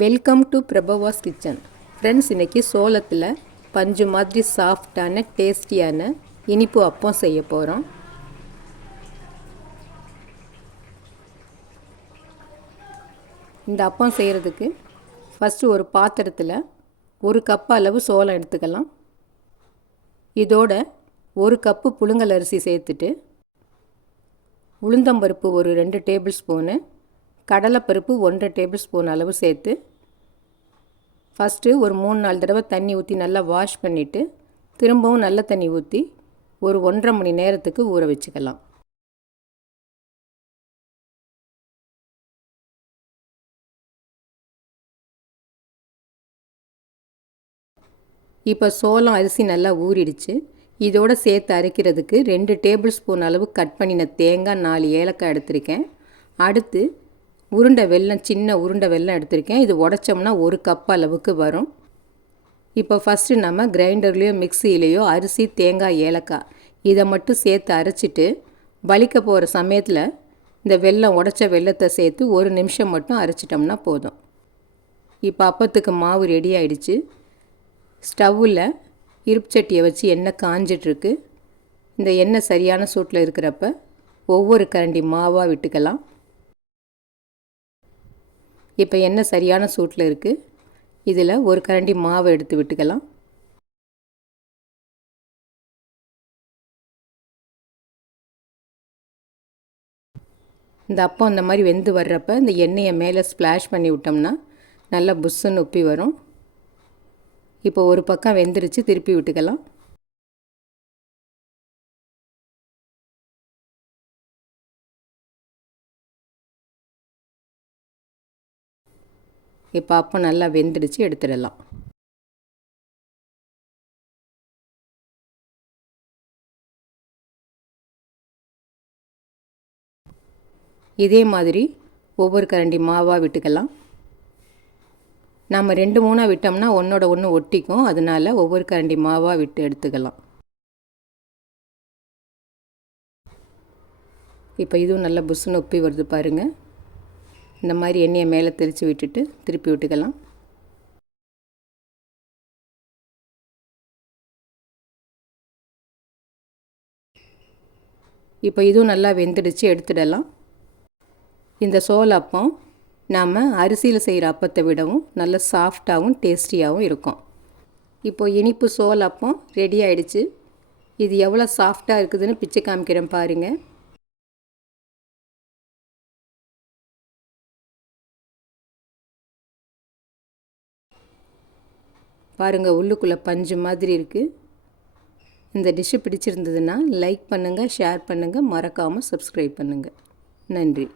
Welcome to Prabhavas kitchen friends இன்றைக்கி சோளத்தில் பஞ்சு மாதிரி சாஃப்டான டேஸ்டியான இனிப்பு அப்பம் செய்ய போகிறோம் இந்த அப்பம் செய்கிறதுக்கு ஃபஸ்ட்டு ஒரு பாத்திரத்தில் ஒரு கப் அளவு சோளம் எடுத்துக்கலாம். இதோட ஒரு கப்பு புழுங்கல் அரிசி சேர்த்துட்டு உளுந்தம்பருப்பு ஒரு ரெண்டு டேபிள் ஸ்பூனு கடலைப்பருப்பு ஒன்றரை டேபிள் ஸ்பூன் அளவு சேர்த்து ஃபஸ்ட்டு ஒரு மூணு நாலு தடவை தண்ணி ஊற்றி நல்லா வாஷ் பண்ணிவிட்டு திரும்பவும் நல்ல தண்ணி ஊற்றி ஒரு ஒன்றரை மணி நேரத்துக்கு ஊற வச்சுக்கலாம். இப்போ சோளம் அரிசி நல்லா ஊறிடுச்சு. இதோடு சேர்த்து அரைக்கிறதுக்கு ரெண்டு டேபிள் ஸ்பூன் அளவு கட் பண்ணின தேங்காய் நாலு ஏலக்காய் எடுத்திருக்கேன். அடுத்து உருண்டை வெல்லம் சின்ன உருண்டை வெல்லம் எடுத்திருக்கேன். இது உடச்சோம்னா ஒரு கப் அளவுக்கு வரும். இப்போ ஃபஸ்ட்டு நம்ம கிரைண்டர்லேயோ மிக்சியிலையோ அரிசி தேங்காய் ஏலக்காய் இதை மட்டும் சேர்த்து அரைச்சிட்டு வலிக்க போகிற சமயத்தில் இந்த வெல்லம் உடச்ச வெள்ளத்தை சேர்த்து ஒரு நிமிஷம் மட்டும் அரைச்சிட்டோம்னா போதும். இப்போ அப்பத்துக்கு மாவு ரெடி ஆயிடுச்சு. ஸ்டவ்வில் இருப்பு சட்டியை வச்சு எண்ணெய் காஞ்சிட்ருக்கு. இந்த எண்ணெய் சரியான சூட்டில் இருக்கிறப்ப ஒவ்வொரு கரண்டி மாவாக விட்டுக்கலாம். இப்போ எண்ணெய் சரியான சூட்டில் இருக்குது இதில் ஒரு கரண்டி மாவை எடுத்து விட்டுக்கலாம். இந்த அப்பம் அந்த மாதிரி வெந்து வர்றப்ப இந்த எண்ணெயை மேலே ஸ்ப்ளாஷ் பண்ணி விட்டோம்னா நல்லா புஷ்ஷுன்னு உப்பி வரும். இப்போ ஒரு பக்கம் வெந்துருச்சு திருப்பி விட்டுக்கலாம். இப்போ அப்போ நல்லா வெந்துடுச்சு எடுத்துடலாம். இதே மாதிரி ஒவ்வொரு கரண்டி மாவாக விட்டுக்கலாம். நம்ம ரெண்டு மூணாக விட்டோம்னா ஒன்றோட ஒன்று ஒட்டிக்கும். அதனால் ஒவ்வொரு கரண்டி மாவாக விட்டு எடுத்துக்கலாம். இப்போ இதுவும் நல்லா புஷ்ஷுன்னு ஒப்பி வருது பாருங்கள் இந்த மாதிரி எண்ணெயை மேலே தெரித்து விட்டுட்டு திருப்பி விட்டுக்கலாம். இப்போ இதுவும் நல்லா வெந்துடுச்சு எடுத்துடலாம். இந்த சோள அப்பம் நாம் அரிசியில் செய்கிற அப்பத்தை விடவும் நல்ல சாஃப்டாகவும் டேஸ்டியாகவும் இருக்கும். இப்போது இனிப்பு சோள அப்பம் ரெடி ஆகிடுச்சு இது எவ்வளோ சாஃப்டாக இருக்குதுன்னு பிச்சை காமிக்கிறேன் பாருங்கள் பாருங்கள் உள்ளுக்குள்ளே பஞ்சு மாதிரி இருக்குது இந்த டிஷ்ஷு பிடிச்சிருந்ததுன்னா லைக் பண்ணுங்கள் ஷேர் பண்ணுங்கள் மறக்காமல் சப்ஸ்கிரைப் பண்ணுங்கள் நன்றி.